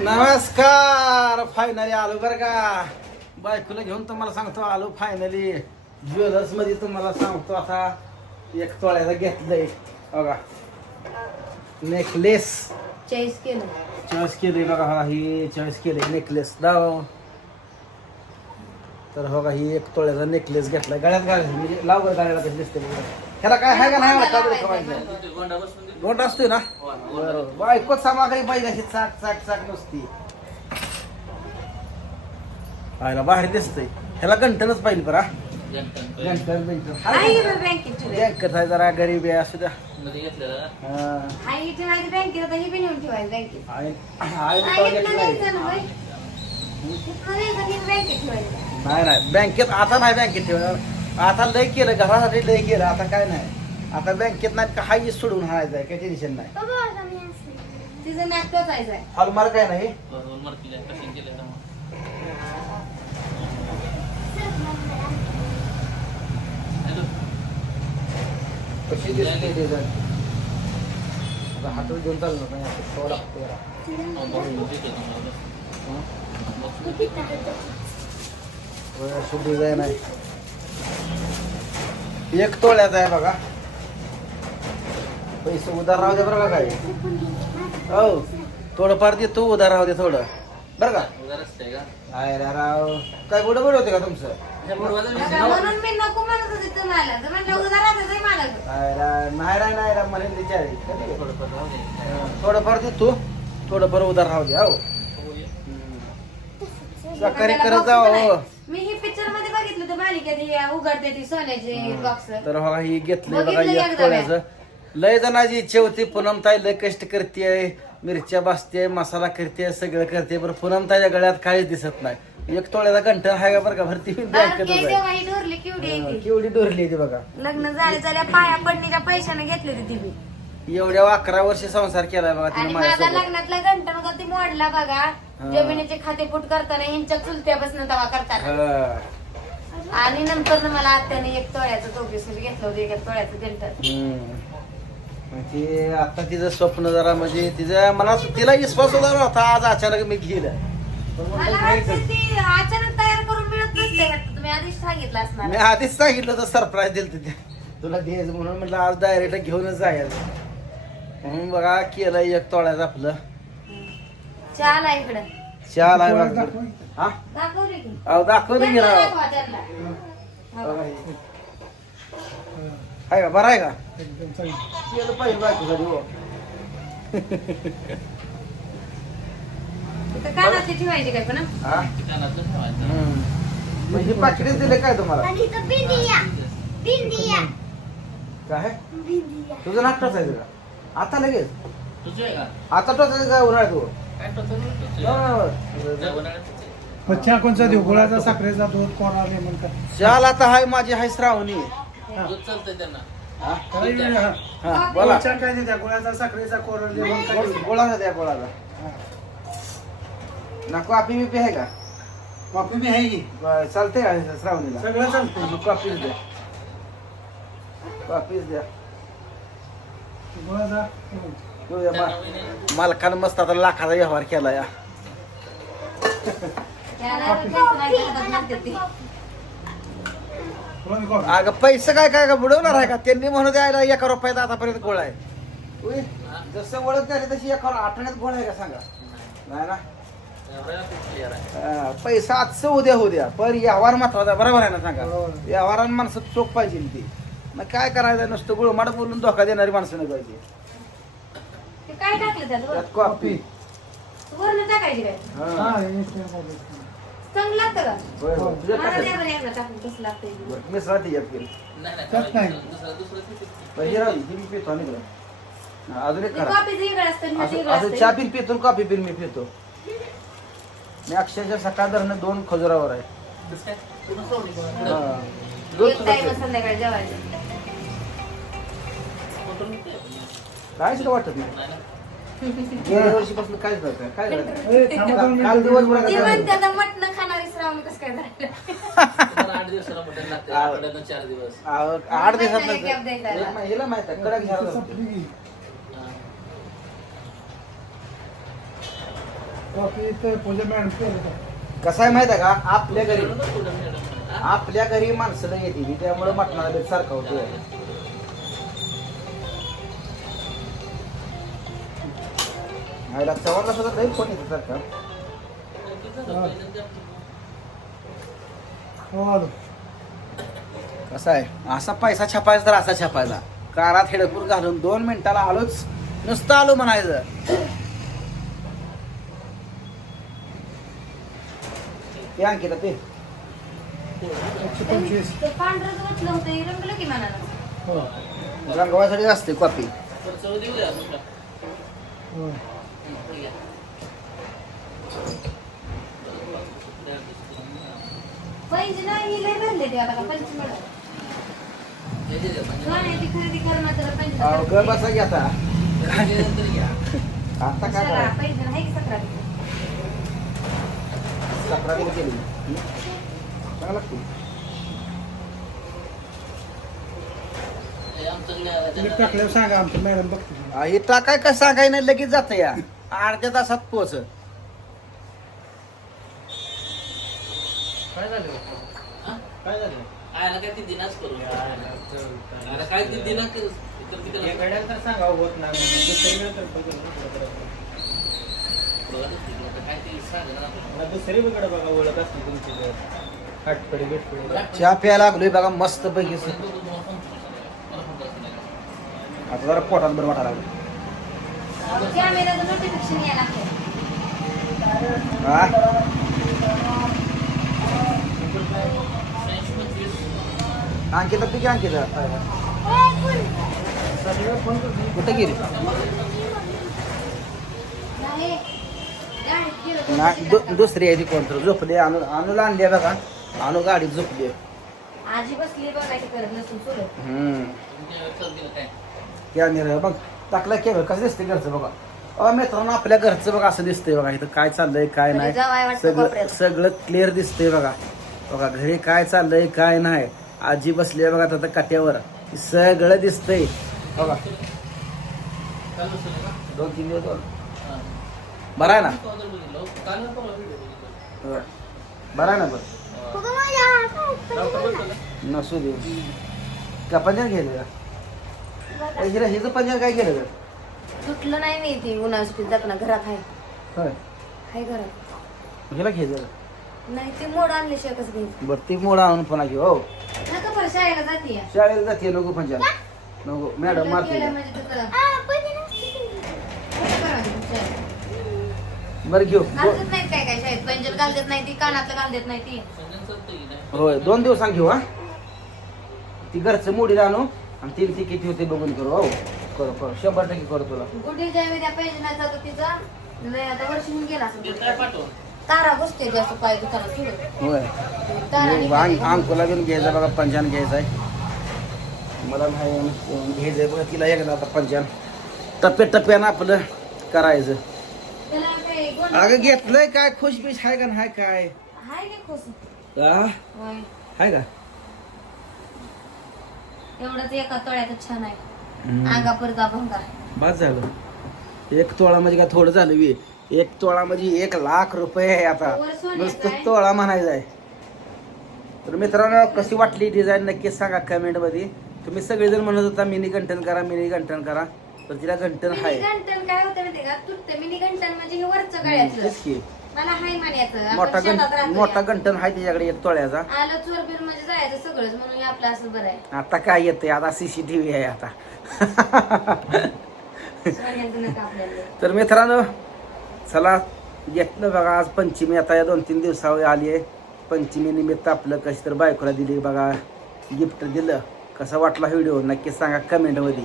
नमस्कार फायनली आलो बरं का. बायकोला घेऊन तुम्हाला सांगतो आलो फायनली ज्वेलर्समध्ये तुम्हाला सांगतो आता एक तोळ्याला घेतलंय. बघा. नेकलेस चॉईस केलं. चॉईस केली बघा हा ही चॉईस केली नेकलेस दाव तर हो का ही एक तोळ्याचा नेकलेस घेतला गळ्यात घालायचं म्हणजे लाव गळ्याला कसं दिसते बघा. ह्याला काय आहे का नाही ठेवायचं गोंड असतोय ना? बरोबर बायको सामागाई पाहिजे अशी चाक चाक चाक नुसती. पाहायला बाहेर दिसतंय. ह्याला गंठनच पाहिजे बरा आहे बरं बँकेत ठेवायचं बँकेत आहे जरा गरीब आहे असू द्या. हा. आहे ठेवायचं बँकेत आता ही बी नेऊन ठेवायचं बँकेत. आहे आहे आहे तो इथनं घेतलाय. द्यायचं ना बाई. इथनं द्यायचं आणि बँकेत ठेवायचं. नाही नाही. बँकेत आता नाही बँकेत ठेवणार. आता लय केलं घरासाठी लय केलं आता काय नाही. आता बँकेत नाही काही सोडून हाणायचं आहे काही टेन्शन नाही. तिचं नाक टोचायचं आहे हॉलमार्क आहे नाही? कशी दिसते आता हातून घेऊन चालू नका नाही थोडा डिझाईन आहे? एक तोळ्याचा आहे बघा. पैसे उधार राहू दे बरं का काय हो थोडंफार दे तू उधार राहू दे थोडं. बरं का? आहे राव. काय बुडं बुड होते का तुमचं? नका म्हणून मी नको म्हणत होते तुम्हाला. तर म्हटलं उद्या राहतं ते मला. आहे नाही नाही विचार थोडंफार दे. तू. थोडंफार उधार राहू दे हो. सहकार्य करत जावं हो. मी ही पिक्चरमध्ये बघितलं होतं मालिकेत उघडते ती सोन्याची बॉक्स तर हो ही घेतलंय बघा बघितलं एक एकदा लय जणांची इच्छा होती पूनम ताई लय कष्ट करते मिरच्या भाजते मसाला करते सगळं करते बरं पूनम ताईच्या गळ्यात काहीच दिसत नाही. एक तोळ्याचा घंटा आहे का बरं का? भरती तेव्हा ही ढोरली केवढी आहे ती. केवढी डोरली ती बघा. लग्न झाले झाल्या पाया पडणीच्या पैशाने घेतली होती ती मी एवढ्या अकरा वर्ष संसार केलाय बघा तिने माझा माझ्यासोबत. लग्नातला घंटा होता ती मोडला बघा. जमिनीचे खातेफूट करताना ह्यांच्या चुलत्यापासून तवा करताना. हा. आणि नंतर ना मला आत्याने एक तोळ्याचं चौकीस घेतलं होतं एक तोळ्याचं घंटा हम्म. मग ते आता तिचं स्वप्न जरा म्हणजे तिचं मला तिला विश्वास होता नव्हता आज अचानक मी गेलं पण म्हणलं मला घ्यायचं. वाटतं ती अचानक तयार करून मिळत नसते वाटतं. तुम्ही आधीच सांगितलं असणार. मी आधीच सांगितलं होतं सरप्राईज दिलं तिथे तुला द्यायचं म्हणून म्हटलं आज डायरेक्ट घेऊनच जायचं. म्हणून बघा केलं एक तोळ्याचं आपलं. चाल आहे इकडं. चाल आहे बघा की. अहो दाखव त्यांना. हो. आहे का? बरं आहे का? केलं पाहिजे बायकोसाठी हो. इथं कानातली ठेवायची काय पण हं? हा? हम्म. म्हणजे पाकिटच दिले काय तुम्हाला? आणि इथं बिंदिया बिंदिया काय? बिंदिया तुझं नाक टोचायचं का आता लगेच? आता टोचायचं काय उन्हाळ्यात चहा कोणचा देऊ? गुळाचा साखरेचा दूध कोणा लेमन का चाल आता हाय माझी हाय श्रावणी. हा? हा, बोला. चहा काय देत्या गुळाचा साखरेचा कोरा लेमन का गोळ- गोळाचा द्या गोळाचा. ना कॉफी बिपी आहे का? कॉफी बी आहे की? बरं, चालतंय का श्रावणीला? सगळं चालतंय. मग कॉफीच द्या. कॉफीच द्या. गुळाचा? येऊ द्या, मा- मालकानं मस्त आता लाखाचा व्यवहार केला या. नाही अगं पैसे काय काय का बुडवणार आहे का? त्यांनी म्हणून द्यायला एका रुपयात आतापर्यंत गोळा आहे. जसं ओळख झाली तशी एका आठवड्यात गोळा आहे का सांगा? नाही ना? पैसा आजचं उद्या होऊ द्या पण व्यवहार महत्त्वाचा बरोबर आहे ना सांगा? बरोबर. व्यवहारानं माणसं चोख पाहिजे ती. मग काय करायचं? नुसतं गुळमाड बोलून धोका देणारी माणसं नाही पाहिजे. वरनं टाकायची काय? चांगलं लागतं का होय, होय. तुझ्यात मला द्या टाकायचं. बरं एकदा टाकून कसं लागतंय ते. बरं, मिसळा ती यात गेली. त्यात नाही बरं, हे राहू दे, ही मी पितो आणि इकडं. हा, अजून एक करा कॉफीचं वेगळं असतं आणि ह्याचं असं वेगळं असं असतं. चहा पिन पितो कॉफी पिन मी पितो मी अक्षरशः सकाळ धरणं दोन खजुरावर आहे हा. दूध एक सुद्धा टाइम पितो. संध्याकाळी जेवायचं काय वाटत नाही गेल्या वर्षीपासून काय झालं? ए, थांबा दोन काल मिनिटं. दिवसभर ती काय म्हणते झालं? आता मटण खाणारी श्रावण कसं काय झालं? आठ दिवसाला मटण लागतं. आठवड्यातून चार दिवस. अहो, आठ दिवसात महिन्याला नव्हतं. gap द्यायचा एक महिना- हिला माहीत आहे कडक. हा. पूजा मॅडम कसं आहे माहिती आहे का? आपल्या घरी. आपल्या घरी माणसं नाही येते त्यामुळे मटणाला बेत सारखा होतो आईला चव्हाणला सुद्धा लई फोन येतो हो कसं आहे? असा पैसा छापायचा तर असा छापायचा. कारात हेडपूर घालून दोन मिनिटाला आलोच नुसतं आलो म्हणायचं. ते अंकिता ते. एकशे पंचवीस. ते होतं हे रंगलं की मनाला हो. रंगवायसाठी असते कॉपी चव देऊ द्या तुमच्या. हो या. पैसे नाही लय भरले ते आता का पंच मिळालं दे द्या. नाही ती खरेदी करणार त्याला पैसे अहो, घर बसा की आता नंतर घ्या. आता काय पैसे नाही की सतरा केली? चांगलं लागते टाकल्यावर सांगा आमचं मॅडम बघते हा, टाकाय कसं सांगाय नाही लगेच जात या अर्ध्या तासात पोच काय झालं हा? काय झालं? आयला काय ती दिनाच करू. अरे काय ती दिना कर- तर ती त्याला- बघा ते ठीक आहे. काय ते सांगा ना आपण. दुसरीकडे बघा ओळख असते तुमची जर हटपडी बिटपडी. चहा प्यायला लागलोय बघा मस्त पैकी. आता जरा पोटात बरं वाटायला लागलं. कॅमेऱ्याचं नोटिफिकेशन यायला. हा. अंकिता अंकिता कुठं गेली नाही. दुसरी आहे ती कोणतं झोपली अनुला आणली आहे बघा अनु गाडीत झोपली. आजी बसली बघायची करत नसून कॅमेरा बघ टाकला केलं कसं दिसते घरचं बघा अ मित्रांनो आपल्या घरचं बघा असं दिसतंय बघा इथं काय चाललंय काय म्हणजे जावई नाही वाटतं सगळं कोपऱ्यात. सगळं क्लिअर दिसतंय बघा बघा घरी काय चाललंय काय नाही आजी बसली आहे बघा आता कट्यावर सगळं दिसतंय बघा? दोन तीन दिवस झाले. बरं आहे ना. होय. बरं आहे ना बरं. नसू दे का पंजन गेलं का हिरा हिचं पंजन काय केलं का सुटलं नाही मी ती उन्हाळ्यात जाताना घरात आहे. होय. हाय घरात. हिला घ्यायचं नाही ते मोड आणल्याशिवाय कसं घ्यायचं बरं ती मोडा आणून पुन्हा घेऊ हो. नका बरं शाळेला जाते या. शाळेला जाते नको पंजन नको. मॅडम मारते म्हणजे हे करायचं शाळेत? बरं घेऊ. घालत नाहीत काय काय शाळेत? पंजल घाल देत नाही ती कानातलं घाल देत नाही ती? होय दोन दिवसांनी घेऊ हा. ती घरचं मोडीला आणू. आणि तीन ती किती होते बघून करू हो. करू करू. शंभर टक्के करू तुला. गुढी त्या तिचा लय आता वर्ष होऊन गेला ते असेल. काय पाठवून तारा बसते जास्त पाय दुकानात ठेवलं होय. तारा अंग निघाली. अंकुला घेऊन घ्यायचं बघा पंजान घ्यायचं आहे. मला नाही घ्यायचंय बघा तिला एकदा आता पंजान टप्प्या टप्प्यानं आपलं करायचं. अगं घेतलंय काय? खुशबिश आहे का नाही काय? हाय. आहे का? एवढंच एका तोळ्यात छान आहे. हम्म. अंगापरचा भंगा बस झालं. एक तोळा म्हणजे काय थोडं झालं वे एक तोळा म्हणजे एक लाख रुपये आहे आता. नुसतं. तोळा म्हणायचा आहे. तर मित्रांनो कशी वाटली डिझाईन नक्कीच सांगा कमेंटमध्ये. तुम्ही सगळेजण म्हणत होता मिनी गंठन करा मिनी गंठन करा. तर तिला मिनी आहे. गंटन काय होतं माहिती का? तुटतं मिनी गंटन म्हणजे हे वरचं की. मला हाय म्हणायचं. आपण मोठा राहतो मोठा. गंठन आहे तिच्याकडे एक तोळ्याचा. आलं चोर बीर म्हणजे जायचं सगळंच म्हणून आपलं असं बरं आहे. आता काय येतंय? आता सीसीटीव्ही आहे आता. तर मित्रांनो चला घेतलं बघा आज पंचमी आता या दोन तीन दिवसावर आली आहे. पंचमी निमित्त आपलं कशी तर बायकोला दिली बघा गिफ्ट दिलं. कसा वाटला व्हिडिओ? नक्की सांगा कमेंटमध्ये.